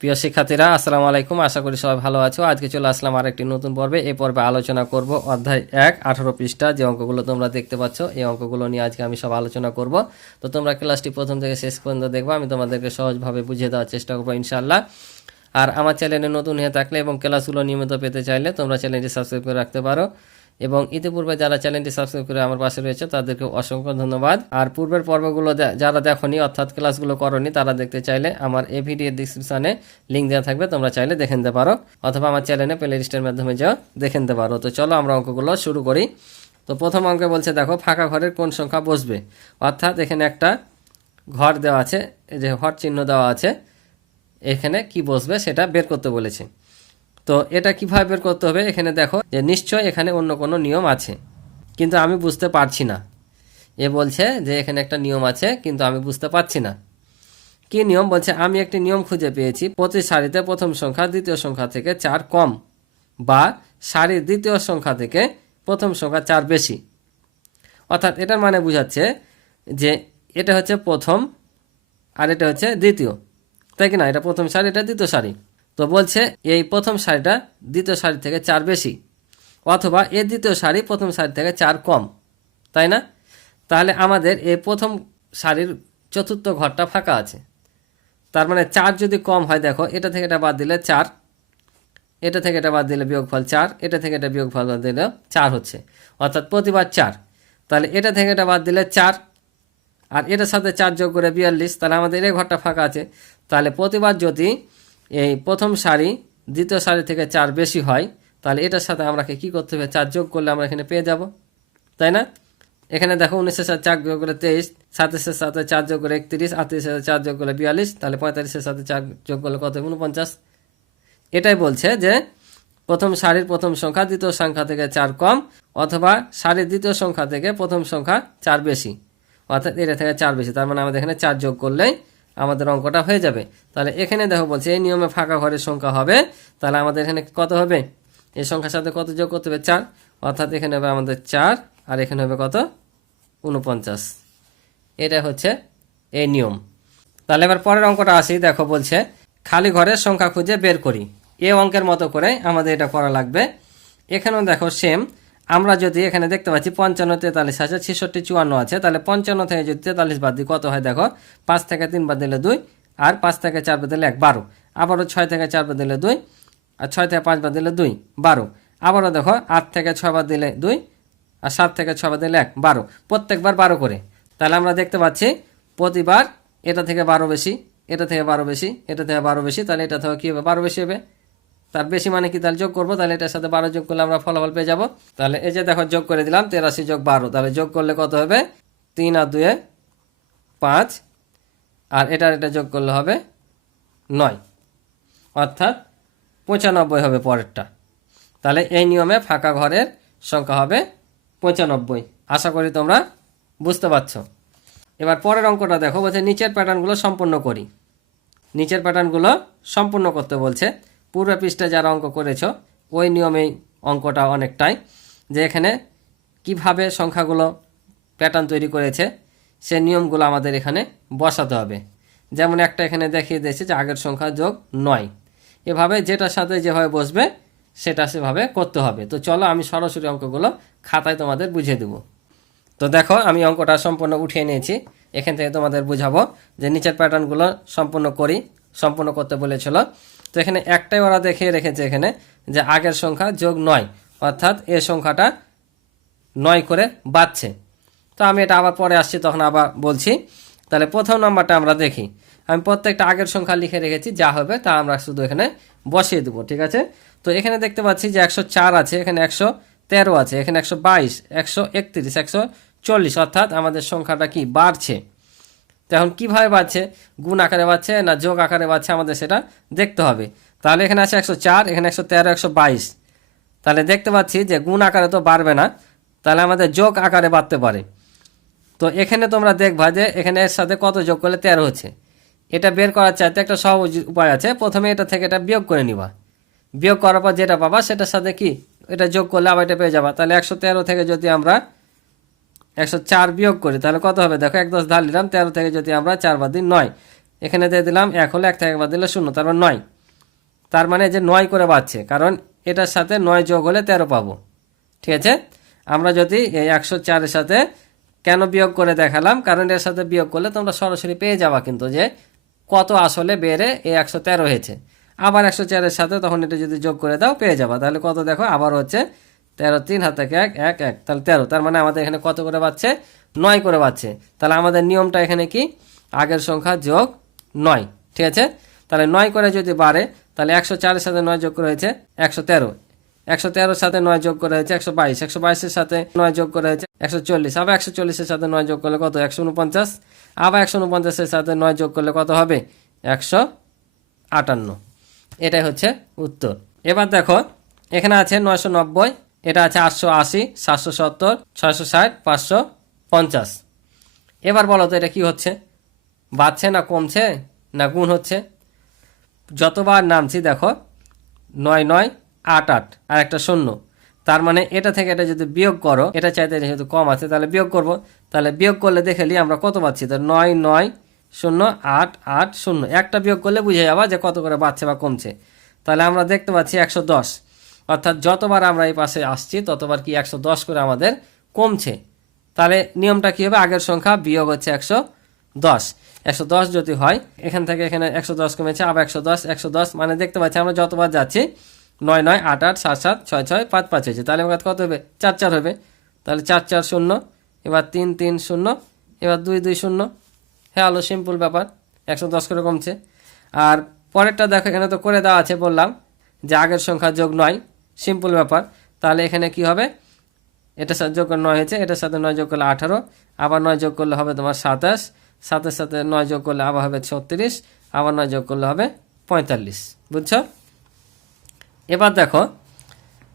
প্রিয় শিক্ষার্থীরা, আসসালামু আলাইকুম। আশা করি সবাই ভালো আছো। আজকে চলে আসলাম আরেকটি নতুন পর্বে। এই পর্বে আলোচনা করব অধ্যায় 1 18 পৃষ্ঠা যে অঙ্কগুলো তোমরা দেখতে পাচ্ছ, এই অঙ্কগুলো নিয়ে আজকে আমি সব আলোচনা করব। তো তোমরা ক্লাসটি প্রথম থেকে শেষ পর্যন্ত দেখবো, আমি তোমাদেরকে সহজভাবে বুঝিয়ে দেওয়ার চেষ্টা করবো ইনশাআল্লাহ। আর আমার চ্যানেলে নতুন হয়ে থাকলে এবং ক্লাসগুলো নিয়মিত পেতে চাইলে তোমরা চ্যানেলটি সাবস্ক্রাইব করে রাখতে পারো। এবং ইতিপূর্বে যারা চ্যানেলটি সাবস্ক্রাইব করে আমার পাশে রয়েছে তাদেরকে অসংখ্য ধন্যবাদ। আর পূর্বের পর্বগুলো যারা দেখোনি, অর্থাৎ ক্লাসগুলো করোনি, তারা দেখতে চাইলে আমার এই ভিডিওর ডিসক্রিপশনে লিঙ্ক দেওয়া থাকবে, তোমরা চাইলে দেখে নিতে পারো, অথবা আমার চ্যানেলে প্লে লিস্টের মাধ্যমে যাও দেখে নিতে পারো। তো চলো আমরা অঙ্কগুলো শুরু করি। তো প্রথম অঙ্কে বলছে, দেখো ফাঁকা ঘরের কোন সংখ্যা বসবে। অর্থাৎ এখানে একটা ঘর দেওয়া আছে, এই যে ঘর চিহ্ন দেওয়া আছে, এখানে কি বসবে সেটা বের করতে বলেছে। তো এটা কিভাবে বের করতে হবে, এখানে দেখো যে নিশ্চয় এখানে অন্য কোনো নিয়ম আছে, কিন্তু আমি বুঝতে পারছি না। এ বলছে যে এখানে একটা নিয়ম আছে কিন্তু আমি বুঝতে পারছি না। কি নিয়ম বলছে, আমি একটি নিয়ম খুঁজে পেয়েছি, প্রতি সারিতে প্রথম সংখ্যা দ্বিতীয় সংখ্যা থেকে 4 কম, বা সারির দ্বিতীয় সংখ্যা থেকে প্রথম সংখ্যা 4 বেশি। অর্থাৎ এটার মানে বোঝাচ্ছে যে এটা হচ্ছে প্রথম আর এটা হচ্ছে দ্বিতীয়, তাই কি না? এটা প্রথম সারি, এটা দ্বিতীয় সারি। তো বলছে এই প্রথম সারিটা দ্বিতীয় সারি থেকে 4 বেশি, অথবা এই দ্বিতীয় সারি প্রথম সারি থেকে 4 কম, তাই না? তাহলে আমাদের এই প্রথম সারির চতুর্থ ঘরটা ফাঁকা আছে। তার মানে 4 যদি কম হয়, দেখো এটা থেকে এটা বাদ দিলে 4, এটা থেকে এটা বাদ দিলে বিয়োগফল 4, এটা থেকে এটা বিয়োগফল বাদ দিলে 4 হচ্ছে, অর্থাৎ প্রতিবার 4। তাহলে এটা থেকে এটা বাদ দিলে 4, আর এটার সাথে 4 যোগ করে 42, তাহলে আমাদের এই ঘরটা ফাঁকা আছে। তাহলে প্রতিবার যদি এই প্রথম সারি দ্বিতীয় সারি থেকে 4 বেশি হয়, তাহলে এটার সাথে আমরা কি করতে হবে, 4 যোগ করলে আমরা এখানে পেয়ে যাব, তাই না? এখানে দেখো 19-এর সাথে 4 যোগ করে 23, 27-এর সাথে 4 যোগ করে 31, 38-এর সাথে 4 যোগ করে 42, তাহলে 45-এর সাথে 4 যোগ করলে কত, 49। এটাই বলছে যে প্রথম সারির প্রথম সংখ্যা দ্বিতীয় সংখ্যা থেকে 4 কম, অথবা সারির দ্বিতীয় সংখ্যা থেকে প্রথম সংখ্যা 4 বেশি, অর্থাৎ এটা থেকে 4 বেশি। তার মানে আমাদের এখানে 4 যোগ করলেই আমাদের অঙ্কটা হয়ে যাবে। তাহলে এখানে দেখো বলছে এই নিয়মে ফাঁকা ঘরের সংখ্যা হবে, তাহলে আমাদের এখানে কত হবে, এই সংখ্যার সাথে কত যোগ করতে হবে, 4, অর্থাৎ এখানে হবে আমাদের 4, আর এখানে হবে কত, 49। এটা হচ্ছে এই নিয়ম। তাহলে এবার পরের অঙ্কটা আসি। দেখো বলছে খালি ঘরের সংখ্যা খুঁজে বের করি। এই অঙ্কের মতো করে আমাদের এটা করা লাগবে। এখানেও দেখো সেম, আমরা যদি এখানে দেখতে পাচ্ছি 55, 43 আছে, 66, 54 আছে, তাহলে 55 থেকে যদি 43 বাদ দিই কত হয়, দেখো 5 থেকে 3 বাদ দিলে 2, আর 5 থেকে 4 বাদ দিলে 1, 12, আবারও 6 থেকে 4 বাদ দিলে 2, আর 6 থেকে 5 বাদ দিলে 2, 12, আবারও দেখো 8 থেকে 6 বাদ দিলে 2, আর 7 থেকে 6 বাদ দিলে 1, 12, প্রত্যেকবার 12 করে। তাহলে আমরা দেখতে পাচ্ছি প্রতিবার এটা থেকে 12 বেশি, এটা থেকে 12 বেশি, এটা থেকে 12 বেশি, তাহলে এটা থেকে কী হবে, 12 বেশি হবে। তার বেশি মানে কি, তাহলে যোগ করবো, তাহলে এটার সাথে 12 যোগ করলে আমরা ফলাফল পেয়ে যাব। তাহলে এই যে দেখো যোগ করে দিলাম, 83 যোগ 12, তাহলে যোগ করলে কত হবে, 3 আর 2 5, আর এটা যোগ করলে হবে 9, অর্থাৎ 95 হবে পরেরটা। তাহলে এই নিয়মে ফাঁকা ঘরের সংখ্যা হবে 95। আশা করি তোমরা বুঝতে পারছো। এবার পরের অঙ্কটা দেখো, বলছে নিচের প্যাটার্নগুলো সম্পূর্ণ করি। নিচের প্যাটার্নগুলো সম্পূর্ণ করতে বলছে। পূর্ব পৃষ্ঠায় যারা অঙ্ক করেছো ওই নিয়মেই অঙ্কটা অনেকটাই, যে এখানে কিভাবে সংখ্যাগুলো প্যাটার্ন তৈরি করেছে সে নিয়মগুলো আমাদের এখানে বসাতে হবে। যেমন একটা এখানে দেখিয়ে দিয়েছে যে আগের সংখ্যা যোগ 9, এভাবে যেটার সাথে যেভাবে বসবে সেটা সেভাবে করতে হবে। তো চলো আমি সরাসরি অঙ্কগুলো খাতায় তোমাদের বুঝিয়ে দেবো। তো দেখো আমি অঙ্কটা সম্পূর্ণ উঠিয়ে নিয়েছি, এখান থেকে তোমাদের বুঝাবো যে নিচের প্যাটার্নগুলো সম্পূর্ণ করতে বলেছিল। তো এখানে একটাই ওরা দেখিয়ে রেখেছে এখানে, যে আগের সংখ্যা যোগ 9, অর্থাৎ এই সংখ্যাটা 9 করে বাড়ছে। তো আমি এটা আবার পরে আসছি, তখন আবার বলছি। তাহলে প্রথম নাম্বারটা আমরা দেখি। আমি প্রত্যেকটা আগের সংখ্যা লিখে রেখেছি, যা হবে তা আমরা শুধু এখানে বসিয়ে দেবো, ঠিক আছে? তো এখানে দেখতে পাচ্ছি যে 104 আছে, এখানে 113 আছে, এখানে 122, 131, 140, অর্থাৎ আমাদের সংখ্যাটা কি বাড়ছে। তো এখন কীভাবে বাড়ছে, গুণ আকারে বাড়ছে না যোগ আকারে বাড়ছে, আমাদের সেটা দেখতে হবে। তাহলে এখানে আছে 104, এখানে 113, 122, তাহলে দেখতে পাচ্ছি যে গুণ আকারে তো বাড়বে না, তাহলে আমাদের যোগ আকারে বাড়তে পারে। তো এখানে তোমরা দেখবা যে এখানে এর সাথে কত যোগ করলে 13 হচ্ছে। এটা বের করার চাইতে একটা সহজ উপায় আছে, প্রথমে এটা থেকে এটা বিয়োগ করে নিবা, বিয়োগ করার পর যেটা পাবা সেটার সাথে কি এটা যোগ করলে আবার এটা পেয়ে যাবা। তাহলে 113 থেকে যদি আমরা 104 বিয়োগ করি তাহলে কত হবে, দেখো 1 10 ধার নিলাম, 13 থেকে যদি আমরা 4 বাদ দিই 9, এখানে দিয়ে দিলাম 1 হলে 1 থেকে বাদ দিলে 0, তার মানে 9। তার মানে যে 9 করে বাড়ছে, কারণ এটার সাথে 9 যোগ হলে 13 পাবো। ঠিক আছে, আমরা যদি এই 104-এর সাথে কেন বিয়োগ করে দেখালাম, কারণ এর সাথে বিয়োগ করলে তোমরা সরাসরি পেয়ে যাবা কিন্তু যে কত আসলে বেড়ে এই 113 হয়েছে। আবার 104-এর সাথে তখন এটা যদি যোগ করে দাও পেয়ে যাবা। তাহলে কত দেখো, আবার হচ্ছে 13, 3 হাত থেকে 1, 1, 1, তাহলে 13। তার মানে আমাদের এখানে কত করে বাড়ছে, 9 করে বাড়ছে। তাহলে আমাদের নিয়মটা এখানে কি, আগের সংখ্যা যোগ 9। ঠিক আছে, তাহলে 9 করে যদি বাড়ে, তাহলে 104-এর সাথে 9 যোগ করে হয়েছে 113, 113-এর সাথে 9 যোগ করে হয়েছে 122, 122-এর সাথে 9 যোগ করে হয়েছে 140, আবার 140-এর সাথে 9 যোগ করলে কত, 149, আবার 149-এর সাথে 9 যোগ করলে কত হবে, 158। এটাই হচ্ছে উত্তর। এবার দেখো এখানে আছে 990, এটা আছে 880, 770, 660, 550। এবার বলো তো এটা কি হচ্ছে, বাড়ছে না কমছে না গুণ হচ্ছে? যতবার নামছি দেখো 9, 9, 8, 8 আর একটা 0, তার মানে এটা থেকে এটা যদি বিয়োগ করো, এটা চাইতে যেহেতু কম আছে তাহলে বিয়োগ করব। তাহলে বিয়োগ করলে দেখে নিই আমরা কত পাচ্ছি। তো 9, 9, 0, 8, 8, 0, একটা বিয়োগ করলে বুঝে যাবা যে কত করে বাড়ছে বা কমছে। তাহলে আমরা দেখতে পাচ্ছি 110, অর্থাৎ যতবার আমরা এই পাশে আসছি ততবার কি 110 করে আমাদের কমছে। তাহলে নিয়মটা কি হবে, আগের সংখ্যা বিয়োগ হচ্ছে 110। 110 যদি হয়, এখান থেকে এখানে 110 কমেছে, আবার 110, 110, মানে দেখতে পাচ্ছি আমরা যতবার যাচ্ছি 9, 9, 8, 8, 7, 7, 6, 6, 5, 5 হয়েছে। তাহলে এবার কত হবে, 4, 4 হবে। তাহলে 4, 4, 0, এবার 3, 3, 0, এবার 2, 2, 0। হ্যাঁ, হলো সিম্পল ব্যাপার, 110 করে কমছে। আর পরেরটা দেখো, এখানে তো করে দেওয়া আছে, বললাম যে আগের সংখ্যা যোগ 9, সিম্পল ব্যাপার। তাহলে এখানে কি হবে, এটার সাথে যোগ করে 9 হয়েছে, এটার সাথে 9 যোগ করলে 18, আবার 9 যোগ করলে হবে তোমার 27, 7-এর সাথে 9 যোগ করলে আবার হবে 36, আবার 9 যোগ করলে হবে 45। বুঝছো? এবার দেখো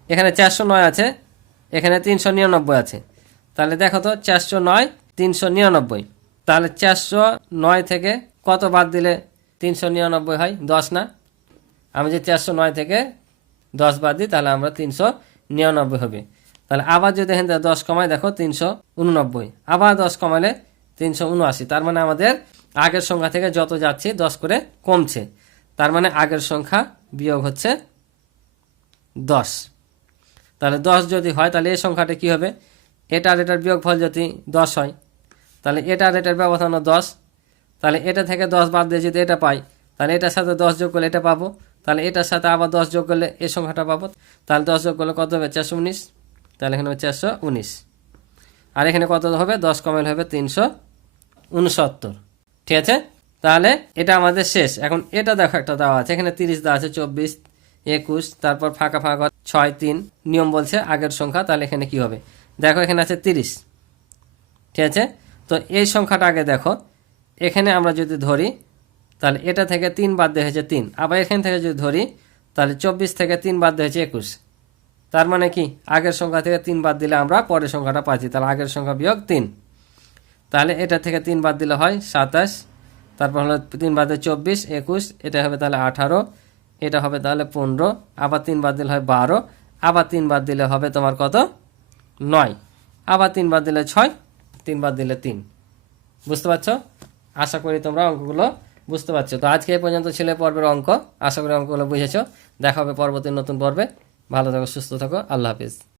এখানে 409 আছে, এখানে 399 আছে। তাহলে দেখো তো 409, 399, তাহলে 409 থেকে কত বাদ দিলে 399 হয়, 10 না? আমি যে 409 থেকে 10 বাদ দিই তাহলে আমরা 399 হবে। তাহলে আবার যদি এখান থেকে 10 কমাই, দেখো 389, আবার 10 কমালে 379। তার মানে আমাদের আগের সংখ্যা থেকে যত যাচ্ছি 10 করে কমছে। তার মানে আগের সংখ্যা বিয়োগ হচ্ছে 10। তাহলে 10 যদি হয় তাহলে এই সংখ্যাটা কি হবে, এটার এটার বিয়োগফল যদি 10 হয়, তাহলে এটার এটার ব্যবধান 10। তাহলে এটা থেকে 10 বাদ দিয়ে যদি এটা পাই, তাহলে এটার সাথে 10 যোগ করলে এটা পাবো। তাহলে এটার সাথে আবার 10 যোগ করলে এই সংখ্যাটা পাবো। তাহলে 10 যোগ করলে কত হবে, 419। তাহলে এখানে হবে 419। আর এখানে কত হবে, 10 কমাইল হবে 369। ঠিক আছে, তাহলে এটা আমাদের শেষ। এখন এটা দেখো একটা দেওয়া আছে, এখানে 30 দেওয়া আছে, 24, 21, তারপর ফাঁকা ফাঁকা 6, 3, নিয়ম বলছে আগের সংখ্যা। তাহলে এখানে কি হবে, দেখো এখানে আছে 30। ঠিক আছে, তো এই সংখ্যাটা আগে দেখো, এখানে আমরা যদি ধরি তাহলে এটা থেকে 3 বাদ দিয়ে হয়েছে 3, আবার এখান থেকে যদি ধরি তাহলে 24 থেকে 3 বাদ দিয়ে হয়েছে 21। তার মানে কি আগের সংখ্যা থেকে 3 বাদ দিলে আমরা পরের সংখ্যাটা পাচ্ছি, তাহলে আগের সংখ্যা বিয়োগ 3। তাহলে এটা থেকে 3 বাদ দিলে হয় 27, তারপর হলো 3 বাদে 24, 21, এটা হবে তাহলে 18, এটা হবে তাহলে 15, আবার 3 বাদ দিলে হয় 12, আবার 3 বাদ দিলে হবে তোমার কত, 9, আবার 3 বাদ দিলে 6, 3 বাদ দিলে 3। বুঝতে পারছো? আশা করি তোমরা অঙ্কগুলো বুঝতে পারছো। তো আজকে এই পর্যন্ত ছিল পর্বের অঙ্ক। আশা করি অঙ্কগুলো বুঝেছো। দেখা হবে পরবর্তী নতুন পর্বে। ভালো থাকো, সুস্থ থাকো, আল্লাহ হাফিজ।